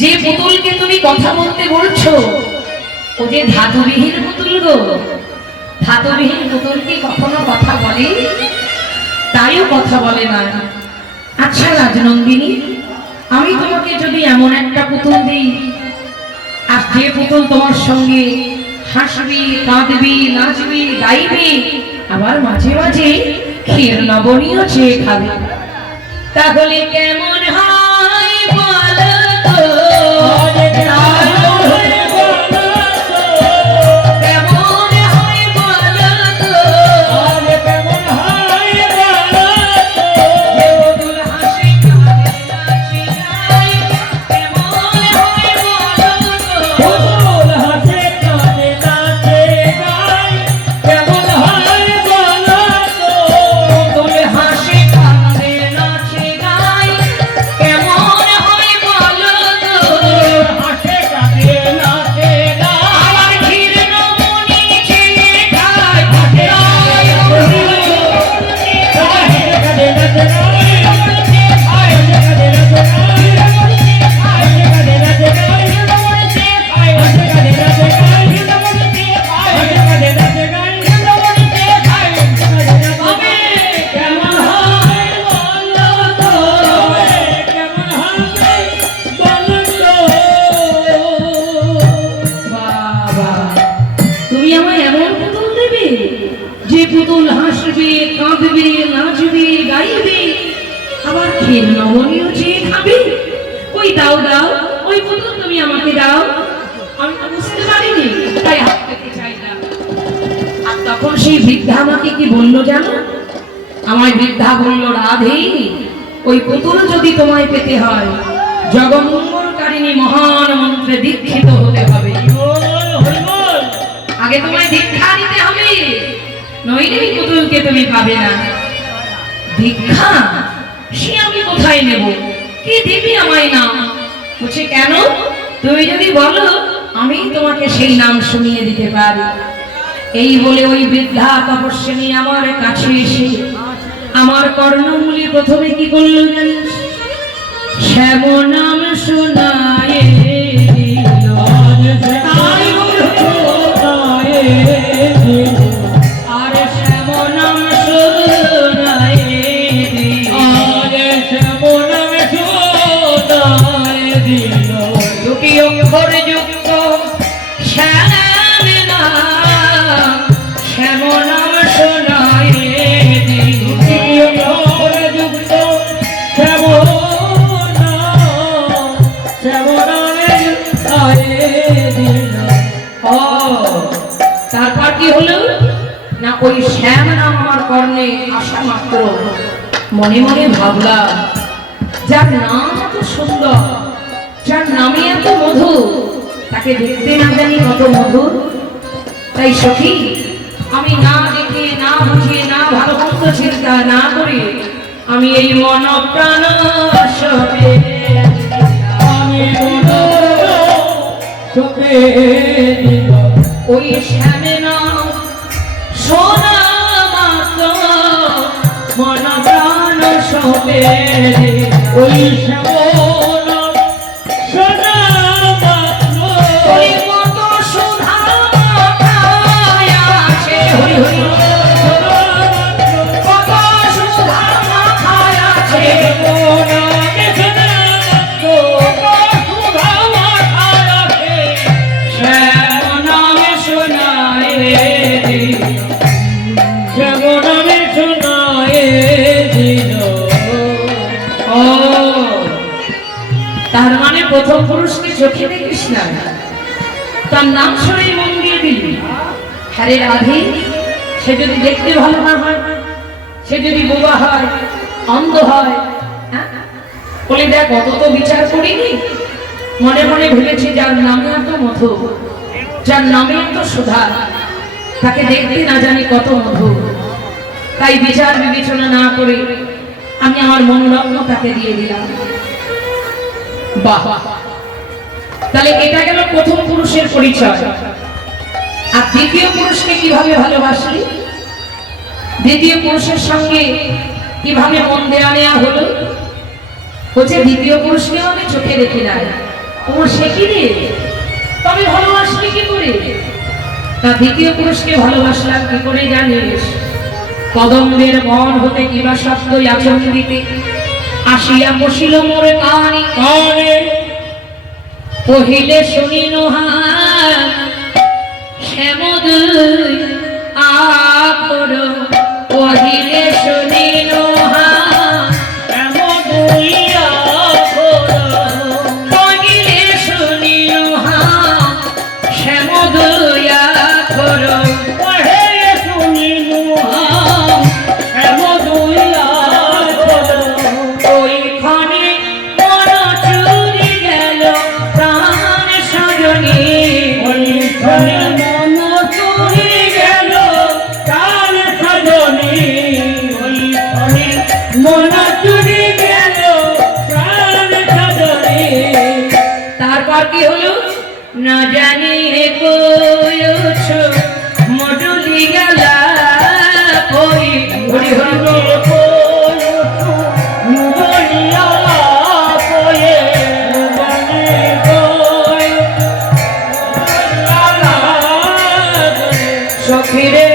যে পুতুলকে তুমি কথা বলতে বলছো ও যে ধাতুবিহীন পুতুল গো। ধাতুবিহীন পুতুল কি কখনো কথা বলে? তাইও কথা বলে না। আচ্ছা রাজনন্দিনী, আমি তোমাকে যদি এমন একটা পুতুল দিই, আর যে পুতুল তোমার সঙ্গে হাসবি, কাঁদবি, নাচবি, গাইবি, আবার মাঝে মাঝে ক্ষীর নবনীয় চেয়ে খাবে, তাহলে কেমন হয় বলো তো? পুতুল হাসবে, কাঁদবে, নাচবে, গাইবে, আবার ক্ষীর নবনীয় চেয়ে খাবে। ওই দাও দাও, ওই পুতুল তুমি আমাকে দাও। আমি তো বুঝতে পারিনি, তাই হাত পেতে চাইলাম। আর তখন সেই বৃদ্ধা আমাকে কি বললো জানো? আমায় বৃদ্ধা বলল, রাধে, ওই পুতুল যদি তোমায় পেতে হয়, জগমঙ্গলকারিণী মহান মন্ত্রে দীক্ষিত হতে হবে। আগে তোমায় দীক্ষা নিতে হবে, নইলে পুতুলকে তুমি পাবে না। দীক্ষা সে আমি কোথায় নেব? কি দিবি আমায় নাম? বলছে কেন? তুমি যদি বলো আমি তোমাকে সেই নাম শুনিয়ে দিতে পারি। এই বলে ওই বৃদ্ধা তপস্বিনী আমার কাছে এসে আমার কর্ণমূলে প্রথমে কি করলো জানিস? শ্যাম নাম শোনায় তারপর কি হলো না, ওই শ্যাম নাম আমার কর্ণে আসা মাত্র মনে মনে ভাবলাম, যার নাম এত সুন্দর, যার নামে এত মধু, তাকে দেখতে না জানি কত মধুর। তাই সখী, আমি না দেখে, না বুঝে, না ভালো মন্দ চিন্তা না করে আমি এই মন প্রাণ সবে ওই শ্যামে নাম শোনা মাত্র মন প্রাণ সবে ওই শ্যাম শোনা মাত্র ওই মত সুধা মাথায় আছে। হরি হরি কত সুধা মাথায় আছে। তার মানে প্রথম পুরুষকে চোখে দেখিস না, তার নাম শুনে মন দিয়ে দিলি। হ্যারে রাধে, সে যদি দেখতে ভালো না হয়, সে যদি বোবা হয়, অন্ধ হয়, বলে দেখ কত তো বিচার করিনি, মনে মনে ভেবেছি যার নামে এত মধু, যার নামে এত সুধা, তাকে দেখতে না জানি কত মধু। তাই বিচার বিবেচনা না করে আমি আমার মনোরত্ন তাকে দিয়ে দিলাম। বাহ, তাহলে এটা গেল প্রথম পুরুষের পরিচয়। আর দ্বিতীয় পুরুষকে কিভাবে ভালোবাসলি? দ্বিতীয় পুরুষের সঙ্গে কিভাবে মন দেয়া নেয়া হলো? বলছে দ্বিতীয় পুরুষকেও আমি চোখে দেখি নাই। ও সে কি রে, তবে ভালোবাসলি কি করে? তা দ্বিতীয় পুরুষকে ভালোবাসলাম কি করে জানিস? কদম্বের বন হতে কিবা শব্দ আচরণ দিতে আসিয়া বসিল মোর কানে কানে, পহিলে শুনি নোহান শ্যামদ আপর, পহিলে শুনি নোহান শ্যামদ আপর, পহিলে শুনি নোহান শ্যামদ আপর, পহিলে শুনি নোহান শ্যামদ আপর। ওইখানে মন চুরি গেল প্রাণ সজনী, ওইখানে মন চুরি গেল প্রাণ সজনী, ওইখানে মন চুরি গেল প্রাণ সজনী। তারপর কি হলো না জানি কইছ মডুলি গেলা কই, হরি হরি সখিরে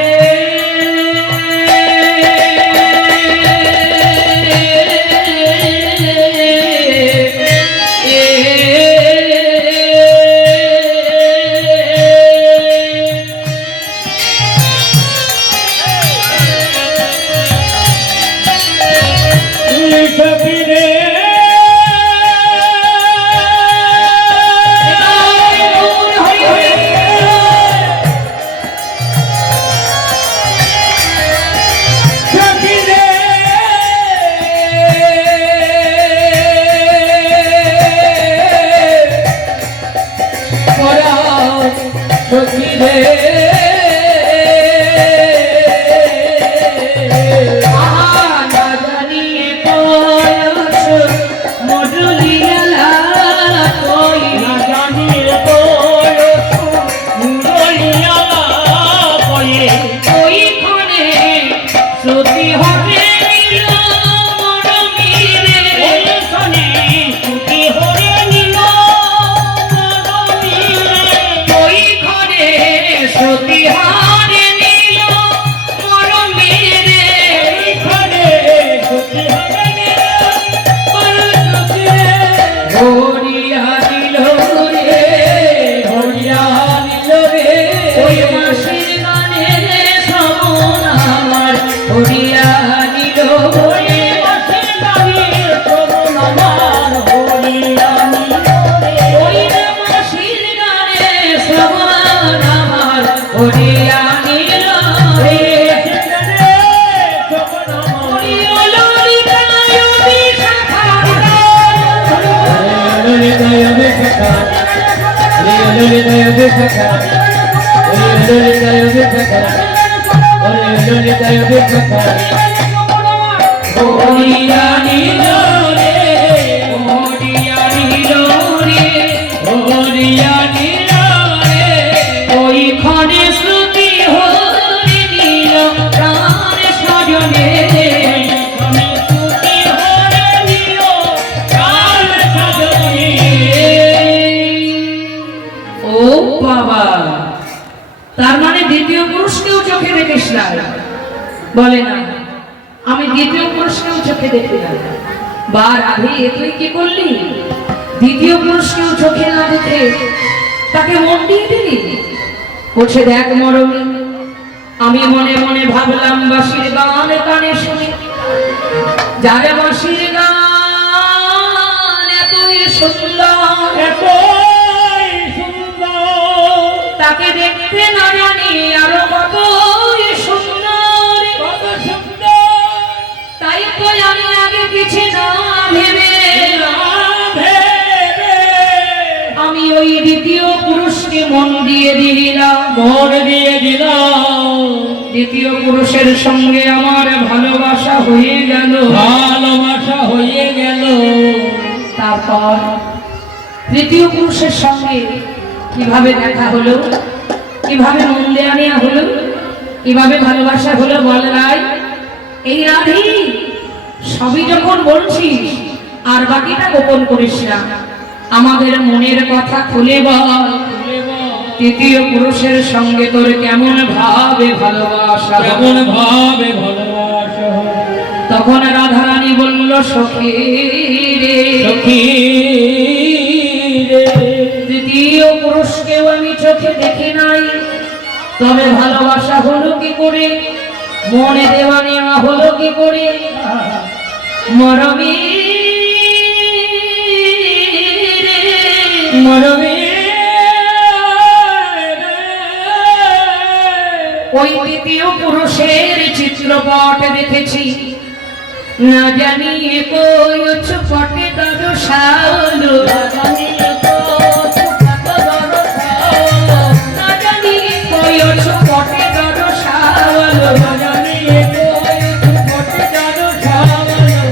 ওইখানে শ্রুতি হরি নীল প্রাণ সজনে, ও বাবা, তার মানে দ্বিতীয় পুরুষকেও চোখে দেখিস না? বলে না আমি দ্বিতীয় পুরুষকেও চোখে দেখি না। বা রাধে তুই কি করলি? দ্বিতীয় পুরুষকেও চোখে না দেখে তাকে মন দিয়ে দিলি। বলছে দেখ মরমী, আমি মনে মনে ভাবলাম বাঁশির গান কানে শুনি, যারে বাঁশির গান এতই সুন্দর, এতই সুন্দর, তাকে দেখতে না জানি আরো কতই সুন্দর, কত সুন্দর। তাই তো আমি আগে পিছে না ভেবে আমি ওই দ্বিতীয় পুরুষকে মন দিয়ে দিলাম, মন দিয়ে দিলাম। দ্বিতীয় পুরুষের সঙ্গে আমার ভালোবাসা হয়ে গেল, ভালোবাসা হয়ে গেল। তারপর তৃতীয় পুরুষের সঙ্গে কিভাবে দেখা হলো, কিভাবে মন দেয়া নেওয়া হলো, কিভাবে ভালোবাসা হলো বল রাই। এই রাধি সবই যখন বলছিস আর বাকিটা গোপন করিস না, আমাদের মনের কথা খুলে বল। তৃতীয় পুরুষের সঙ্গে তোর কেমন ভাবে ভালোবাসা, কেমন ভাবে ভালোবাসা। তখন রাধারানী বলল, সখী রে, সখী রে, তৃতীয় পুরুষকেও আমি চোখে দেখি নাই, তবে ভালোবাসা হলো কি করে, মনে দেওয়া নেওয়া হলো কি করে, মরমী মরমে ওই তৃতীয় পুরুষের চিত্রপট দেখেছি, না জানি কই পটে দাদু সাউলো, না জানি কই পটে দাদু সাউলো,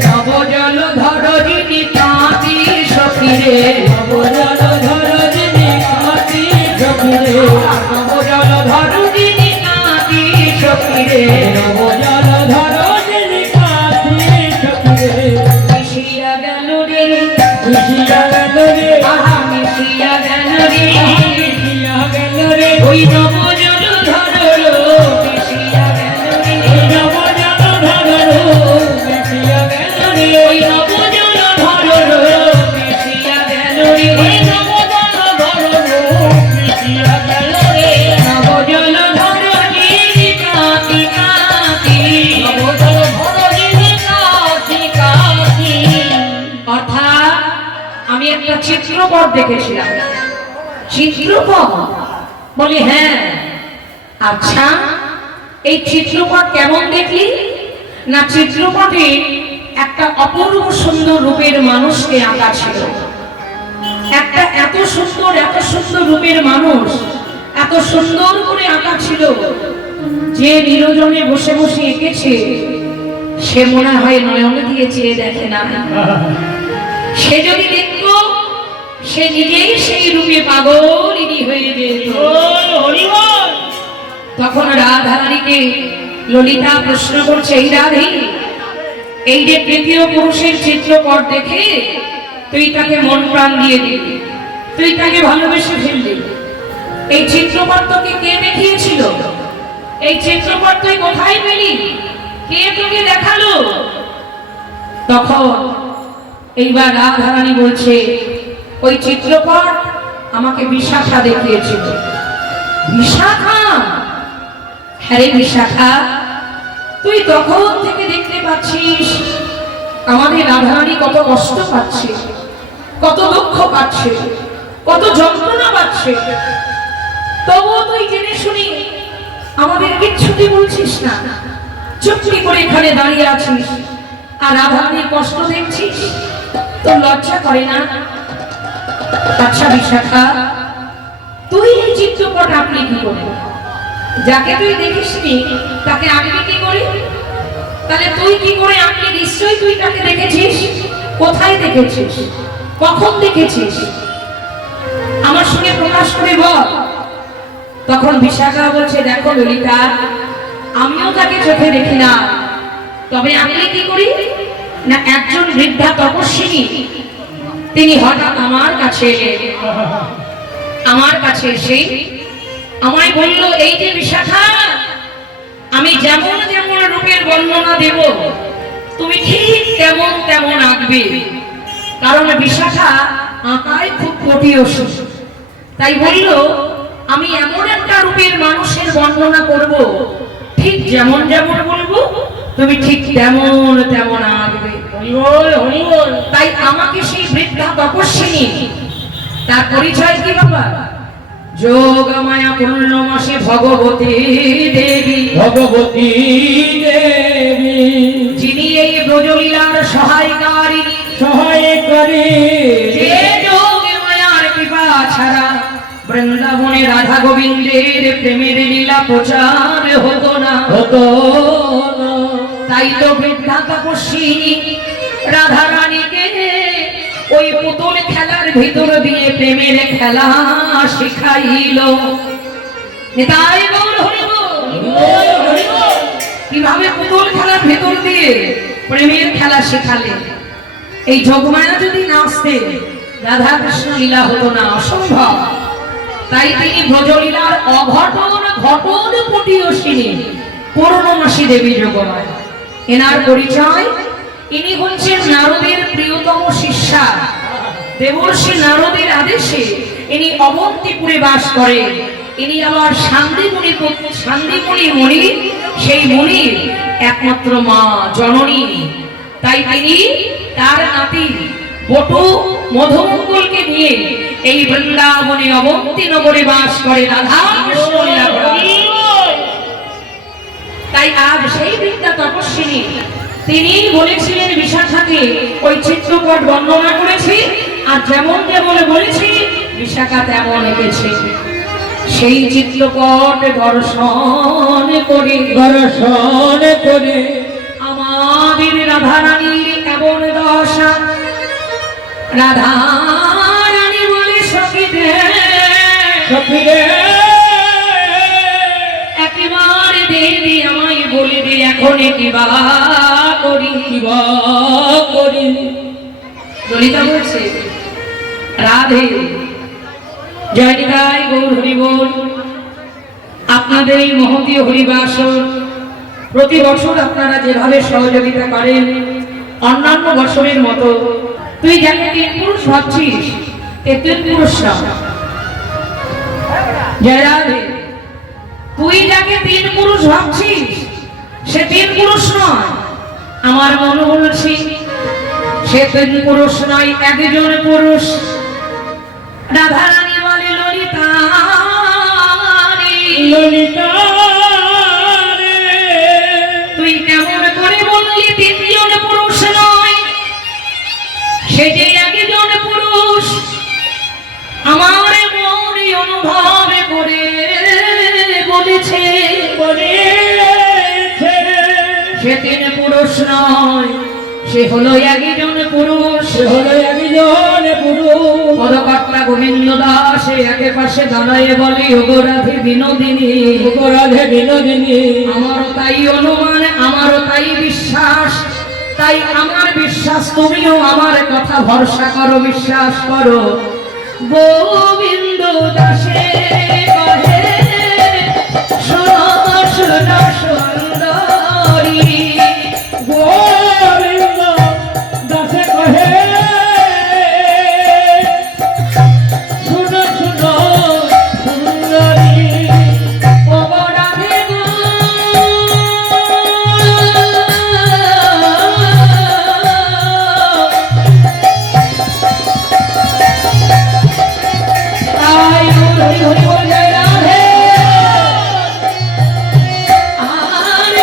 নবজল ধর যিনি কাঁদি সখীরে, নবজল ধর যিনি কাঁদি সখীরে, নবজল ধর যিনি কাঁদি সখীরে, নবজল ধর যিনি কাঁদি সখীরে। মিশিয়া গেল রে, মিশিয়া গেল রে, আহা মিশিয়া গেল রে, মিশিয়া গেল রে, ওই নবজল ধর মিশিয়া গেল রে, নবজল ধর মিশিয়া গেল রে, ওই নবজল ধর মিশিয়া গেল রে, নবজল ধর মিশিয়া গেল রে, নবজল ধর যিনি কাঁদি কাঁদি, নবজল ধর যিনি কাঁদি কাঁদি। অর্থাৎ আমি একটা চিত্রপট দেখেছিলাম। চিত্রপট? বলি হ্যাঁ। আচ্ছা, এই চিত্রপট কেমন দেখলি? না, চিত্রপটে একটা অপূর্ব সুন্দর রূপের মানুষকে আঁকা ছিল। একটা এত সুন্দর রূপের মানুষ এত সুন্দর করে আঁকা ছিল, যে নিরজনে বসে বসে এঁকেছে সে মনে হয় নয়ন দিয়ে চেয়ে দেখে না। সে যদি দেখত সে নিজেই সেই রূপে পাগলিনী হয়ে যেত। তখন রাধারানীকে ললিতা প্রশ্ন করছে, এই রাধে, এই যে তৃতীয় পুরুষের চিত্রপট দেখে তুই তাকে মন প্রাণ দিয়ে দিবি, তুই তাকে ভালোবেসে ফেললি, এই চিত্রপট তোকে কে দেখিয়েছিল? এই চিত্রপট তুই কোথায় পেলি? কে তোকে দেখালো? তখন এইবার রাধারানী বলছে, ওই চিত্রপট আমাকে বিশাখা দেখিয়েছিল। বিশাখা? হ্যাঁ রে বিশাখা, তুই তখন থেকে দেখতে পাচ্ছিস আমাদের রাধারানী কত কষ্ট পাচ্ছে, কত দুঃখ পাচ্ছে, কত যন্ত্রণা পাচ্ছে, তবুও তুই জেনে শুনি আমাদের কিচ্ছুটি বলছিস না, চুপটি করে এখানে দাঁড়িয়ে আছিস আর রাধারানীর কষ্ট দেখছিস, তোর লজ্জা করে না? আচ্ছা বিশাখা, তুই এই চিত্রপট আঁকলি কি করে? যাকে তুই দেখিসনি তাকে আঁকলি কি করে? তাহলে তুই কি করে আঁকলি? নিশ্চয়ই তুই তাকে দেখেছিস। কোথায় দেখেছিস? কখন দেখেছিস? আমার সঙ্গে প্রকাশ করে বল। তখন বিশাখা বলছে, দেখো ললিতা, আমিও তাকে চোখে দেখি না, তবে আঁকলি কি করি না, একজন বৃদ্ধা তপস্বিনী তিনি হঠাৎ আমার কাছে এসে আমায় বলল, এই যে বিশাখা, আমি যেমন যেমন রূপের বর্ণনা দেব তুমি ঠিক তেমন তেমন আঁকবে। কারণ বিশাখা আঁকায় খুব পটীয়সী, তাই বলল আমি এমন একটা রূপের মানুষের বর্ণনা করব, ঠিক যেমন যেমন বলবো তুমি ঠিক তেমন তেমন আঁকবে। তাই আমাকে সেই বৃদ্ধা তপস্বিনী, তার পরিচয় কি বাবা? যোগ মায়া পূর্ণমাসে ভগবতী দেবী, ভগবতী দেবী, যিনি এই ব্রজলীলার সহায়কারিণী, সহায়কারী, যে যোগ মায়ার কৃপা ছাড়া বৃন্দাবনে রাধা গোবিন্দের প্রেমের লীলা প্রচার হতো না। তাই তো বৃদ্ধা তপস্বিনী রাধা রানীকে ওই পুতুল খেলার ভিতর দিয়ে প্রেমের খেলা শিখাইল। নিতাই গৌর হরি বল। কিভাবে পুতুল খেলার ভিতর দিয়ে প্রেমের খেলা শেখালেন? এই যোগমায়া যদি না আসতে রাধা কৃষ্ণ লীলা হতো না, অসম্ভব। তাই তিনি ব্রজলীলার অঘটন ঘটন পটীয়সিনী পূর্ণমাসী দেবী যোগমায়া। এনার পরিচয়, ইনি হচ্ছেন নারদের প্রিয়তম শিষ্যা। দেবর্ষি নারদের আদেশে ইনি অবন্তিপুরে বাস করেন। ইনি আবার শান্তিমণি মণি, সেই মণির একমাত্র মা জননী। তাই তিনি তার নাতি বটু মধুমঙ্গলকে নিয়ে এই বৃন্দাবনে অবন্তী নগরে বাস করে রাধা কৃষ্ণ লীলা করেন। তাই আজ সেই বিদ্যা তপস্বিনী তিনি বলেছিলেন বিশাখাকে, ওই চিত্রপট বর্ণনা করেছি আর যেমন যেমন বলেছি বিশাখা তেমন এঁকেছে। সেই চিত্রপট দর্শন করে আমাদের রাধারানীর এমন দশা। রাধারানী বলে সখীরে একেবারে দেবী আমায় বলে দে এখন কিবা করি। ললিতা বলছে, রাধে জয় নিতাই গৌর হরি বল। আপনাদের এই মহতীয় হরিবাসর প্রতি বছর আপনারা যেভাবে সহযোগিতা করেন, অন্যান্য বছরের মতো তুই যাকে 3 পুরুষ ভাবছিস, 3 পুরুষ না। জয় রাধে, তুই যাকে 3 পুরুষ ভাবছিস সে 3 পুরুষ নয়। আমার মনে বলছি সে 3 পুরুষ নয়, একজন পুরুষ। রাধারানী বলে, ললিতা তুই কেমন করে বললি 3 জন পুরুষ নয়? সে যে একজন পুরুষ। আমার মনে অনুভব করে বলেছে সে 3 পুরুষ নয়, সে হলো একজন পুরুষ। পদকর্তা গোবিন্দ দাস একে পাশে দাঁড়ায় বলে, ওগো রাধে বিনোদিনী, আমারও তাই অনুমান, আমারও তাই বিশ্বাস। তাই আমার বিশ্বাস, তুমিও আমার কথা ভরসা করো, বিশ্বাস করো। গোবিন্দ দাসে কহে শোনো শোনো সুন্দরী, গোবিন্দ দাসে কহে শোনো শোনো সুন্দরী। ও রাধে গো তাই হরি হরি বল, জয় রাধে। আর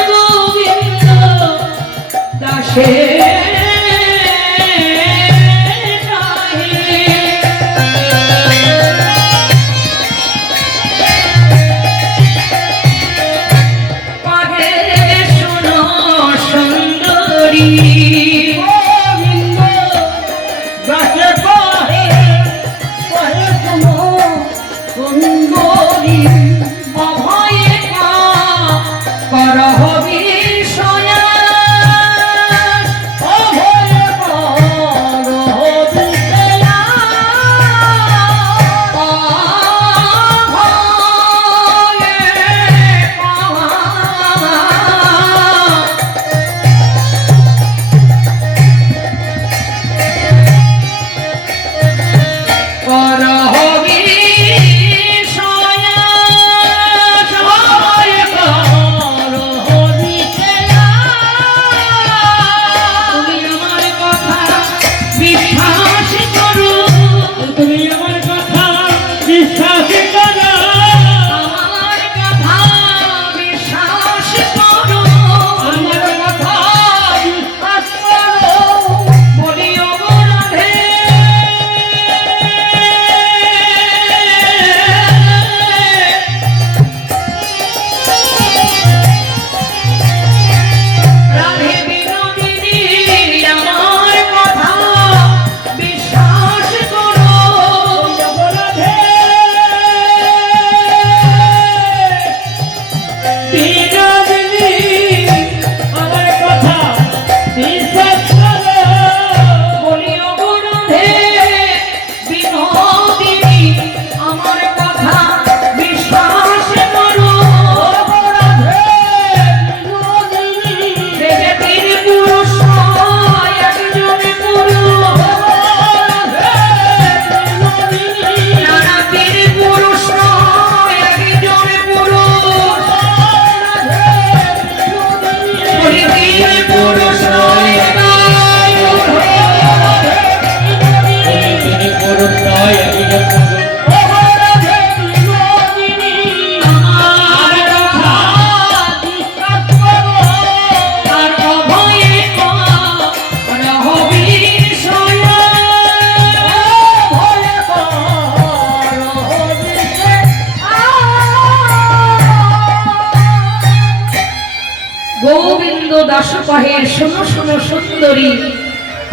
কহে শোনো শোনো সুন্দরী,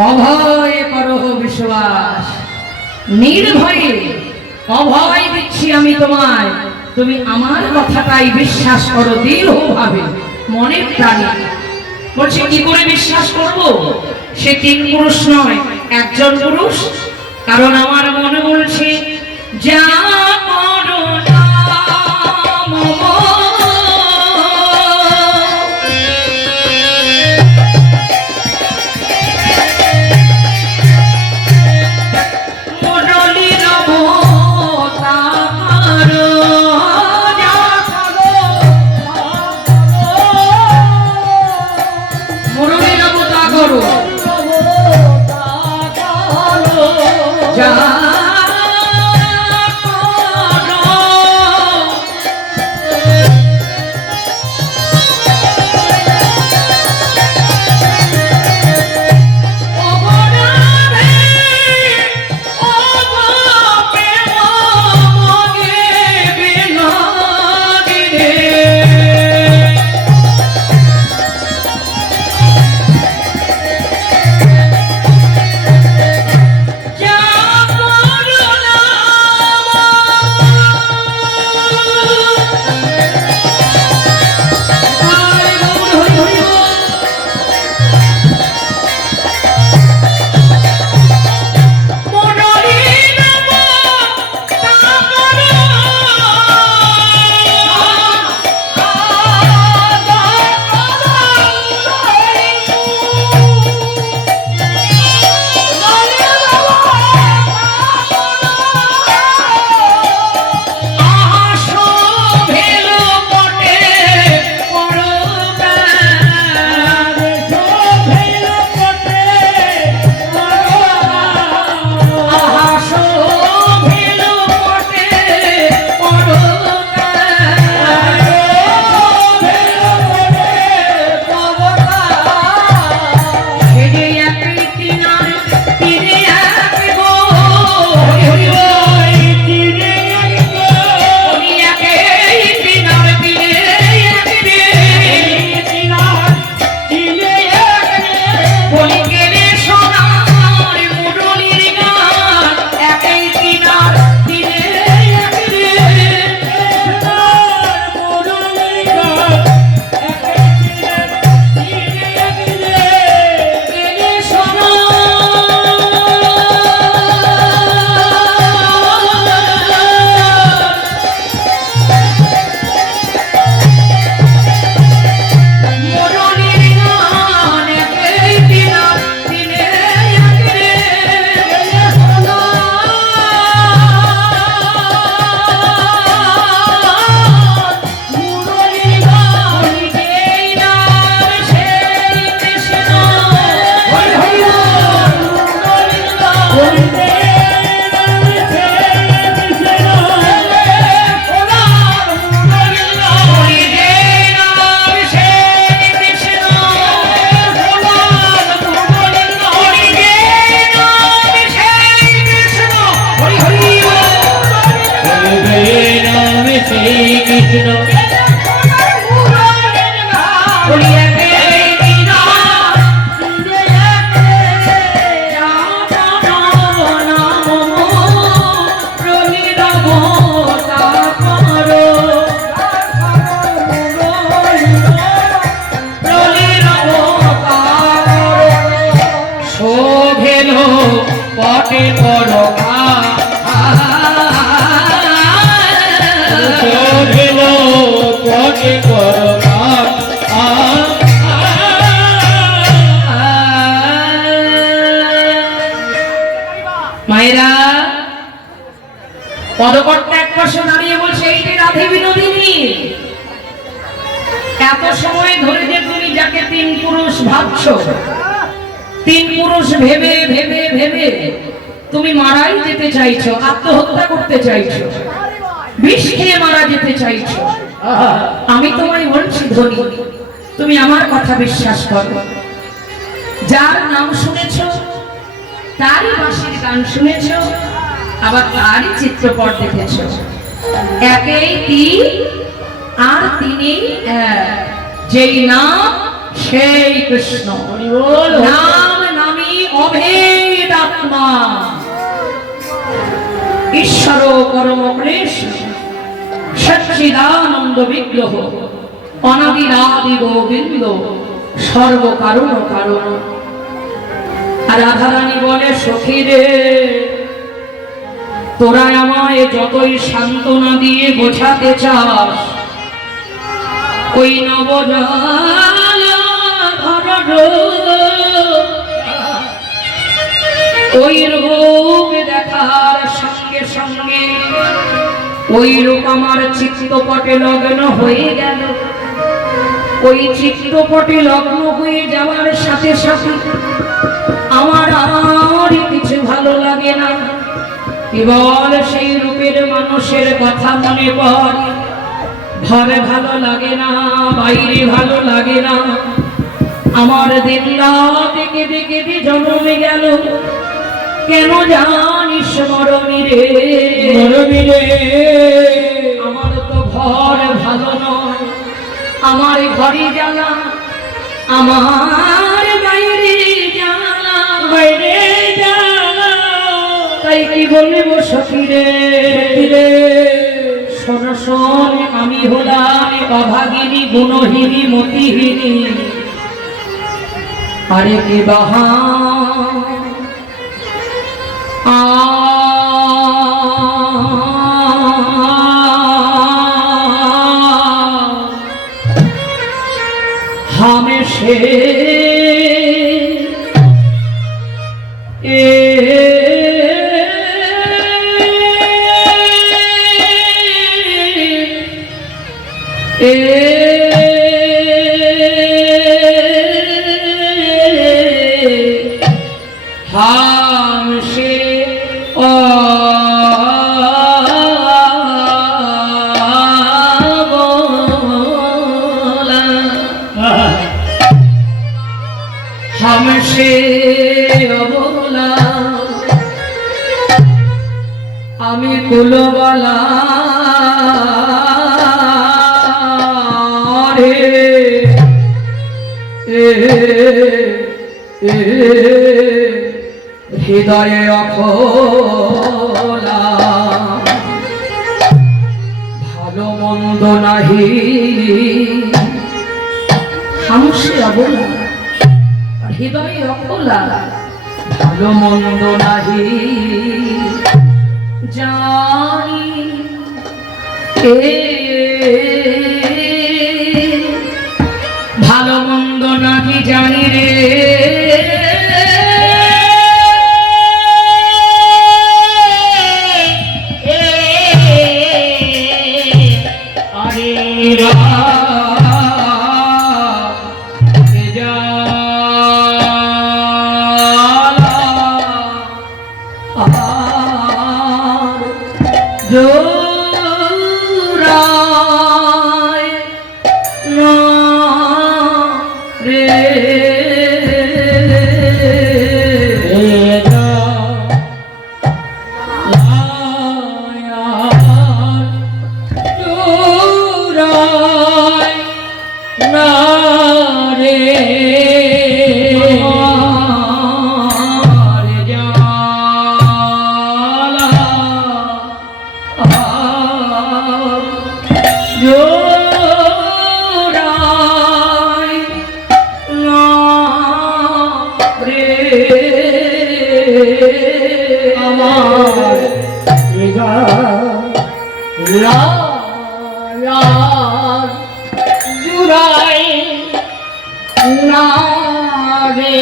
অভয় করো বিশ্বাস, নির্ভয়ে অভয় দিচ্ছি আমি তোমায়, তুমি আমার কথাটাই বিশ্বাস করো দৃঢ়ভাবে মনে প্রাণে। বলছে কি করে বিশ্বাস করব? সে তিন পুরুষ নয়, একজন পুরুষ। কারণ আমার মনে বলছে যা করো নাম মুরলীর অবতার, মুরলীর অবতার করো যা পটে করো পটে করো মায়েরা। পদকর্তা এক পাশে দাঁড়িয়ে বলছে এইটি রাধে বিনোদিনী। এত সময় ধরে যে তুমি যাকে তিন পুরুষ ভাবছো, তিন পুরুষ ভেবে ভেবে ভেবে তুমি মারাই যেতে চাইছো, আত্মহত্যা করতে চাইছো, বিষ খেয়ে মারা যেতে চাইছো। আমি তোমায় বলছি ধনী, তুমি আমার কথা বিশ্বাস করো। যার নাম শুনেছো, তারই বাঁশির গান শুনেছো, আবার তারই চিত্রপট দেখেছো। একেই তিন আর তিনেই এক, যেই নাম সেই কৃষ্ণ। হরি বল। নাম নামী অভেদ আত্মা, ঈশ্বর পরম কৃষ্ণ, সচ্চিদানন্দ বিগ্রহ, অনাদিরাদি গোবিন্দ, সর্বকারণ কারণ। আর রাধারানী বলে, সখী রে, তোরা আমায় যতই সান্ত্বনা দিয়ে বোঝাতে চাস, ওই ওই রূপ দেখার সঙ্গে সঙ্গে ওই রূপ আমার চিত্তপটে লগ্ন হয়ে গেল। ওই চিত্তপটে লগ্ন হয়ে যাওয়ার সাথে সাথে আমার আর কিছু ভালো লাগে না, কেবল সেই রূপের মানুষের কথা মনে পড়ে। ঘরে ভালো লাগে না, বাইরে ভালো লাগে না, আমার দিন রাত কেঁদে কেঁদে জন্মে গেল। কেন জানিস মরমি রে, মরমি রে, আমার তো ঘর ভালো নয়, আমার ঘরে জ্বালা, আমার বাইরে জ্বালা, বাইরে জ্বালা। তাই কি বলবো সখী রে, শোন শোন, আমি হলাম অভাগিনী, গুণহীনী, মতিহীনী। আরে কি বাহা हमेशे हमसे हमसे बोला আমি কুলবালা রে, হৃদয়ে অখোলা, ভালো মন্দ নাহি, হামসে অবলা, হৃদয়ে অখোলা, ভালো মন্দ নাহি জানি। ভালো মন্দ নাহি জানি রে, জোড়ায় না রে, জোড়ায় না রে, আমার জুড়াই না রে।